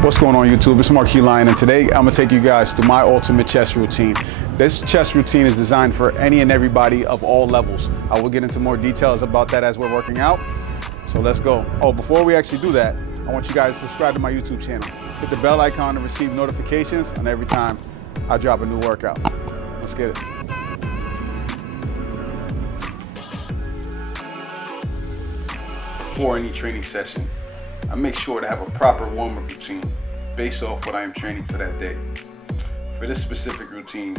What's going on YouTube? It's Marquis and today I'm gonna take you guys through my ultimate chest routine. This chest routine is designed for any and everybody of all levels. I will get into more details about that as we're working out. So let's go. Oh, before we actually do that, I want you guys to subscribe to my YouTube channel. Hit the bell icon to receive notifications on every time I drop a new workout. Let's get it. Before any training session, I make sure to have a proper warm-up routine based off what I am training for that day. For this specific routine,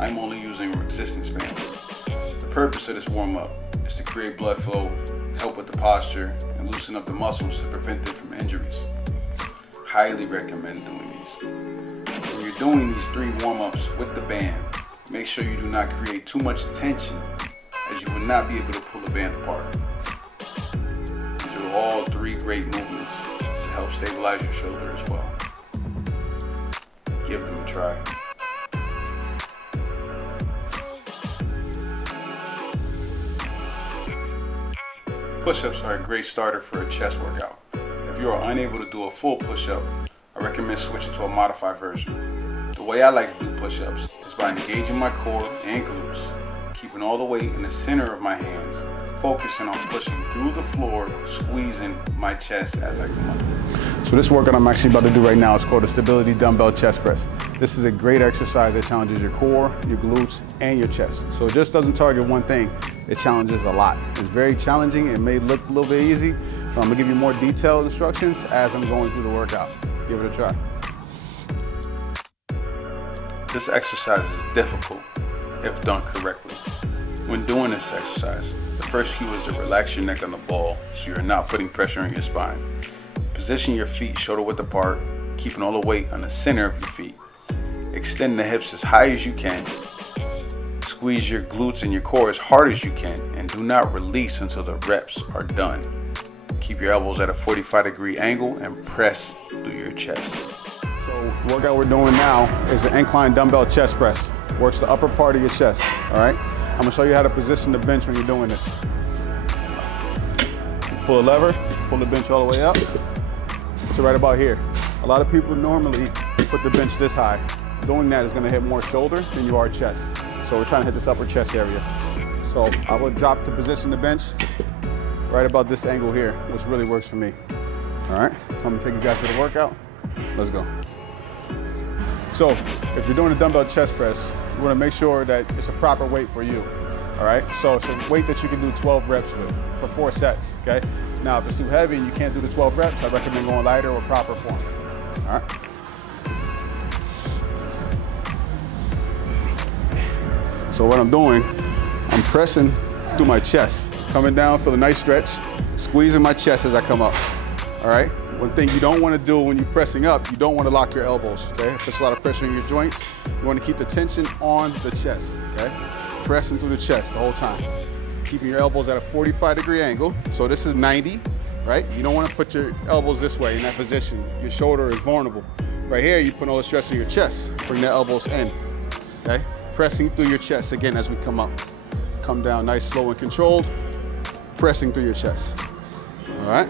I'm only using resistance band. The purpose of this warm-up is to create blood flow, help with the posture, and loosen up the muscles to prevent them from injuries. Highly recommend doing these. When you're doing these 3 warm-ups with the band, make sure you do not create too much tension, as you will not be able to pull the band apart. All 3 great movements to help stabilize your shoulder as well. Give them a try. Push-ups are a great starter for a chest workout. If you are unable to do a full push-up, I recommend switching to a modified version. The way I like to do push-ups is by engaging my core and glutes, keeping all the weight in the center of my hands, focusing on pushing through the floor, squeezing my chest as I come up. So this workout I'm actually about to do right now is called a stability dumbbell chest press. This is a great exercise that challenges your core, your glutes, and your chest. So it just doesn't target one thing, it challenges a lot. It's very challenging, it may look a little bit easy, so I'm gonna give you more detailed instructions as I'm going through the workout. Give it a try. This exercise is difficult if done correctly. When doing this exercise, the first cue is to relax your neck on the ball so you're not putting pressure on your spine. Position your feet shoulder width apart, keeping all the weight on the center of your feet. Extend the hips as high as you can. Squeeze your glutes and your core as hard as you can, and do not release until the reps are done. Keep your elbows at a 45-degree angle and press through your chest. So the workout we're doing now is an incline dumbbell chest press. Works the upper part of your chest, all right? I'm gonna show you how to position the bench when you're doing this. Pull a lever, pull the bench all the way up to right about here. A lot of people normally put the bench this high. Doing that is gonna hit more shoulder than you are chest. So we're trying to hit this upper chest area. So I will drop to position the bench right about this angle here, which really works for me. All right, so I'm gonna take you guys through the workout. Let's go. So if you're doing a dumbbell chest press, you want to make sure that it's a proper weight for you, all right? So it's a weight that you can do 12 reps with for 4 sets, okay? Now, if it's too heavy and you can't do the 12 reps, I recommend going lighter or proper form, all right? So what I'm doing, I'm pressing through my chest, coming down, feel a nice stretch, squeezing my chest as I come up, all right? One thing you don't want to do when you're pressing up, you don't want to lock your elbows, okay? If there's a lot of pressure in your joints, you want to keep the tension on the chest, okay? Pressing through the chest the whole time. Keeping your elbows at a 45-degree angle. So this is 90, right? You don't want to put your elbows this way in that position. Your shoulder is vulnerable. Right here, you put all the stress in your chest. Bring the elbows in, okay? Pressing through your chest again as we come up. Come down nice, slow, and controlled. Pressing through your chest, all right?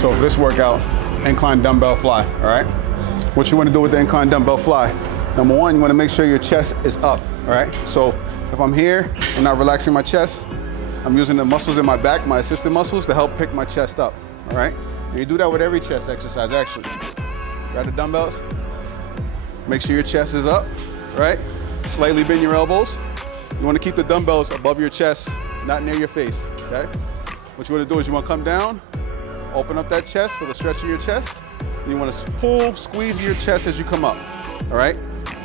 So for this workout, incline dumbbell fly, all right? What you want to do with the incline dumbbell fly, number one, you want to make sure your chest is up, all right? So if I'm here, I'm not relaxing my chest, I'm using the muscles in my back, my assistant muscles, to help pick my chest up, all right? And you do that with every chest exercise, actually. Grab the dumbbells, make sure your chest is up, right? Slightly bend your elbows. You want to keep the dumbbells above your chest, not near your face, okay? What you want to do is you want to come down, open up that chest for the stretch of your chest. And you want to pull, squeeze your chest as you come up, all right?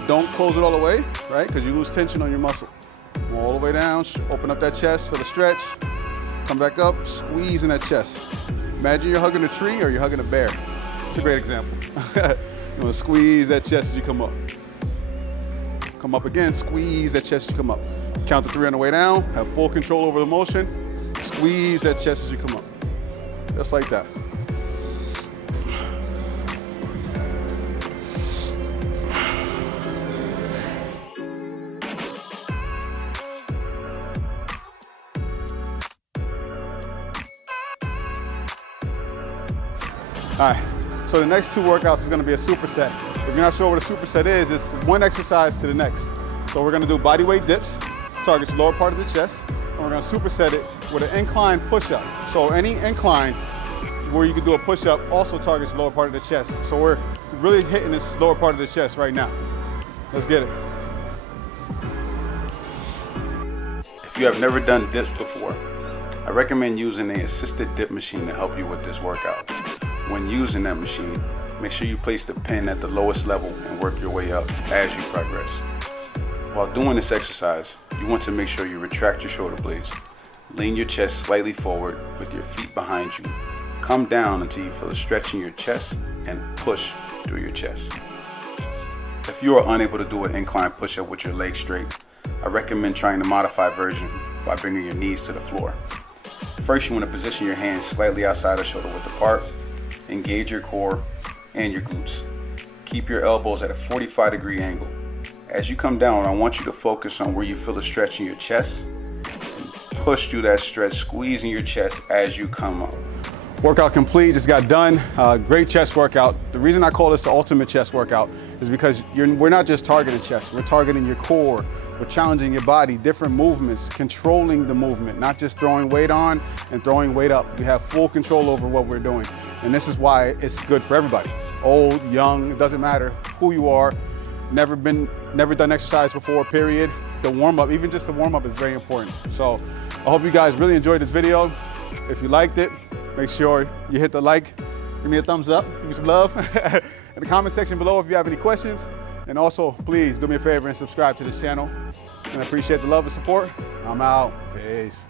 Don't close it all the way, right? Because you lose tension on your muscle. Come all the way down, open up that chest for the stretch. Come back up, squeeze in that chest. Imagine you're hugging a tree or you're hugging a bear. It's a great example. You want to squeeze that chest as you come up. Come up again, squeeze that chest as you come up. Count to 3 on the way down. Have full control over the motion. Squeeze that chest as you come up. Just like that. All right, so the next 2 workouts is gonna be a superset. If you're not sure what a superset is, it's one exercise to the next. So we're gonna do body weight dips, targets the lower part of the chest, and we're gonna superset it with an incline push-up. So any incline where you can do a push-up also targets the lower part of the chest. So we're really hitting this lower part of the chest right now. Let's get it. If you have never done dips before, I recommend using an assisted dip machine to help you with this workout. When using that machine, make sure you place the pin at the lowest level and work your way up as you progress. While doing this exercise, you want to make sure you retract your shoulder blades, lean your chest slightly forward with your feet behind you, come down until you feel a stretch in your chest, and push through your chest. If you are unable to do an incline push-up with your legs straight, I recommend trying the modified version by bringing your knees to the floor. First, you want to position your hands slightly outside of shoulder width apart. Engage your core and your glutes. Keep your elbows at a 45-degree angle. As you come down, I want you to focus on where you feel a stretch in your chest and push through that stretch, squeezing your chest as you come up. Workout complete, just got done. Great chest workout. The reason I call this the ultimate chest workout is because we're not just targeting chest, we're targeting your core. We're challenging your body, different movements, controlling the movement, not just throwing weight on and throwing weight up. We have full control over what we're doing. And this is why it's good for everybody. Old, young, it doesn't matter who you are, never done exercise before, period. The warm-up, even just the warm-up is very important. So I hope you guys really enjoyed this video. If you liked it, make sure you hit the like, give me a thumbs up, give me some love. In the comment section below if you have any questions. And also, please do me a favor and subscribe to this channel. And I appreciate the love and support. I'm out. Peace.